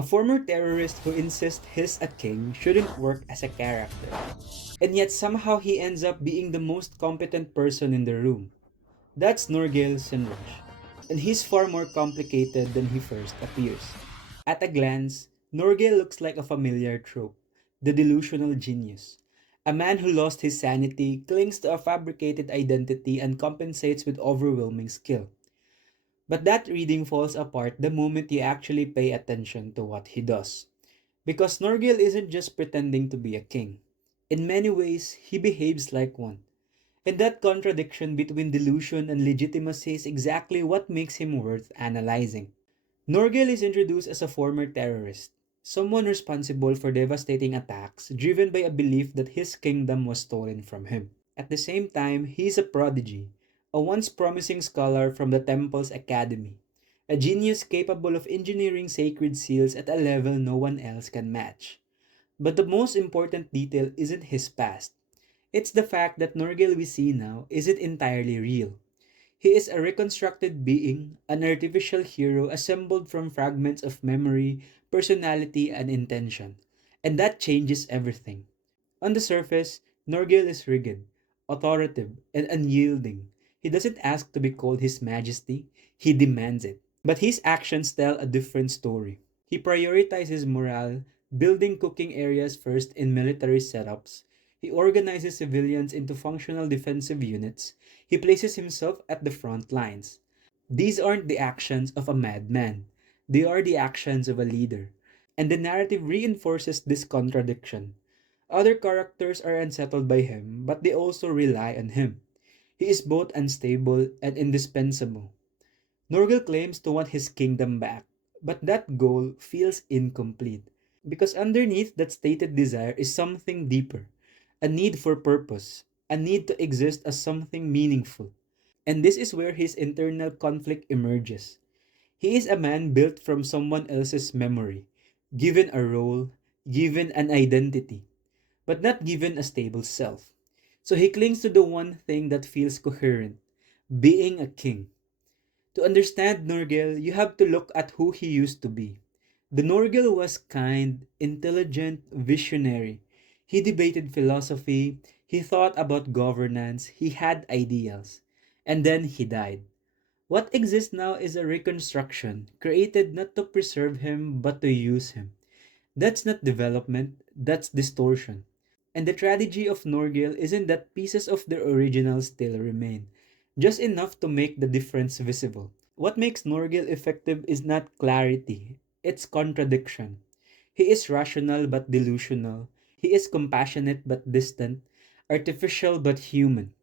A former terrorist who insists he's a king shouldn't work as a character. And yet somehow he ends up being the most competent person in the room. That's Norgalle Senridge. And he's far more complicated than he first appears. At a glance, Norgalle looks like a familiar trope, the delusional genius. A man who lost his sanity, clings to a fabricated identity, and compensates with overwhelming skill. But that reading falls apart the moment you actually pay attention to what he does. Because Norgil isn't just pretending to be a king. In many ways, he behaves like one. And that contradiction between delusion and legitimacy is exactly what makes him worth analyzing. Norgil is introduced as a former terrorist, someone responsible for devastating attacks driven by a belief that his kingdom was stolen from him. At the same time, he is a prodigy, a once promising scholar from the Temple's Academy, a genius capable of engineering sacred seals at a level no one else can match. But the most important detail isn't his past. It's the fact that Norgil we see now isn't entirely real. He is a reconstructed being, an artificial hero assembled from fragments of memory, personality, and intention. And that changes everything. On the surface, Norgil is rigid, authoritative, and unyielding. He doesn't ask to be called His Majesty, he demands it. But his actions tell a different story. He prioritizes morale, building cooking areas first in military setups. He organizes civilians into functional defensive units. He places himself at the front lines. These aren't the actions of a madman. They are the actions of a leader. And the narrative reinforces this contradiction. Other characters are unsettled by him, but they also rely on him. He is both unstable and indispensable. Norgel claims to want his kingdom back, but that goal feels incomplete because underneath that stated desire is something deeper, a need for purpose, a need to exist as something meaningful. And this is where his internal conflict emerges. He is a man built from someone else's memory, given a role, given an identity, but not given a stable self. So he clings to the one thing that feels coherent, being a king. To understand Norgel, you have to look at who he used to be. The Norgel was kind, intelligent, visionary. He debated philosophy, he thought about governance, he had ideals. And then he died. What exists now is a reconstruction, created not to preserve him but to use him. That's not development, that's distortion. And the tragedy of Norgale isn't that pieces of the original still remain, just enough to make the difference visible. What makes Norgale effective is not clarity, it's contradiction. He is rational but delusional. He is compassionate but distant, artificial but human.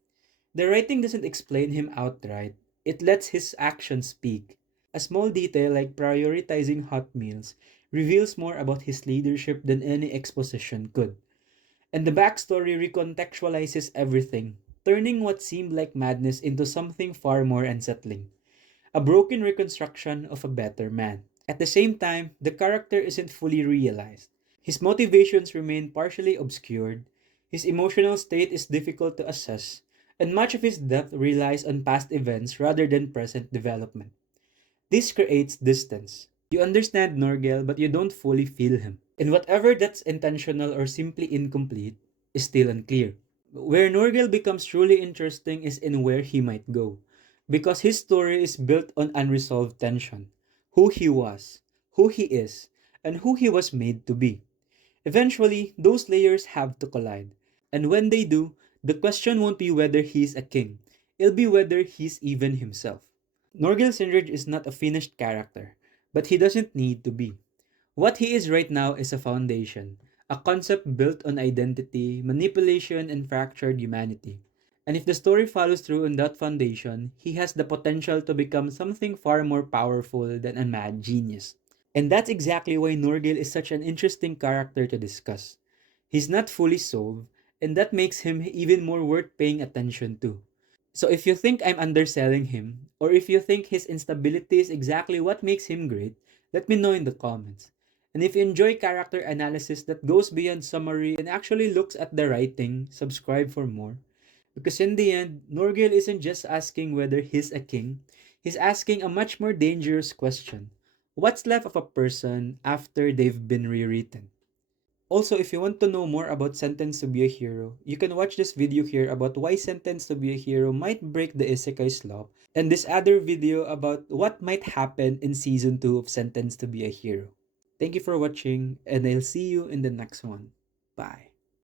The writing doesn't explain him outright, it lets his actions speak. A small detail like prioritizing hot meals reveals more about his leadership than any exposition could. And the backstory recontextualizes everything, turning what seemed like madness into something far more unsettling. A broken reconstruction of a better man. At the same time, the character isn't fully realized. His motivations remain partially obscured, his emotional state is difficult to assess, and much of his depth relies on past events rather than present development. This creates distance. You understand Norgel, but you don't fully feel him. And whatever that's intentional or simply incomplete is still unclear. Where Norgel becomes truly interesting is in where he might go. Because his story is built on unresolved tension. Who he was, who he is, and who he was made to be. Eventually, those layers have to collide. And when they do, the question won't be whether he's a king. It'll be whether he's even himself. Norgil Senridge is not a finished character, but he doesn't need to be. What he is right now is a foundation, a concept built on identity, manipulation, and fractured humanity. And if the story follows through on that foundation, he has the potential to become something far more powerful than a mad genius. And that's exactly why Norgil is such an interesting character to discuss. He's not fully solved, and that makes him even more worth paying attention to. So if you think I'm underselling him, or if you think his instability is exactly what makes him great, let me know in the comments. And if you enjoy character analysis that goes beyond summary and actually looks at the writing, subscribe for more. Because in the end, Norgil isn't just asking whether he's a king, he's asking a much more dangerous question. What's left of a person after they've been rewritten? Also, if you want to know more about Sentenced to be a Hero, you can watch this video here about why Sentenced to be a Hero might break the Isekai slop, and this other video about what might happen in season 2 of Sentenced to be a Hero. Thank you for watching, and I'll see you in the next one. Bye.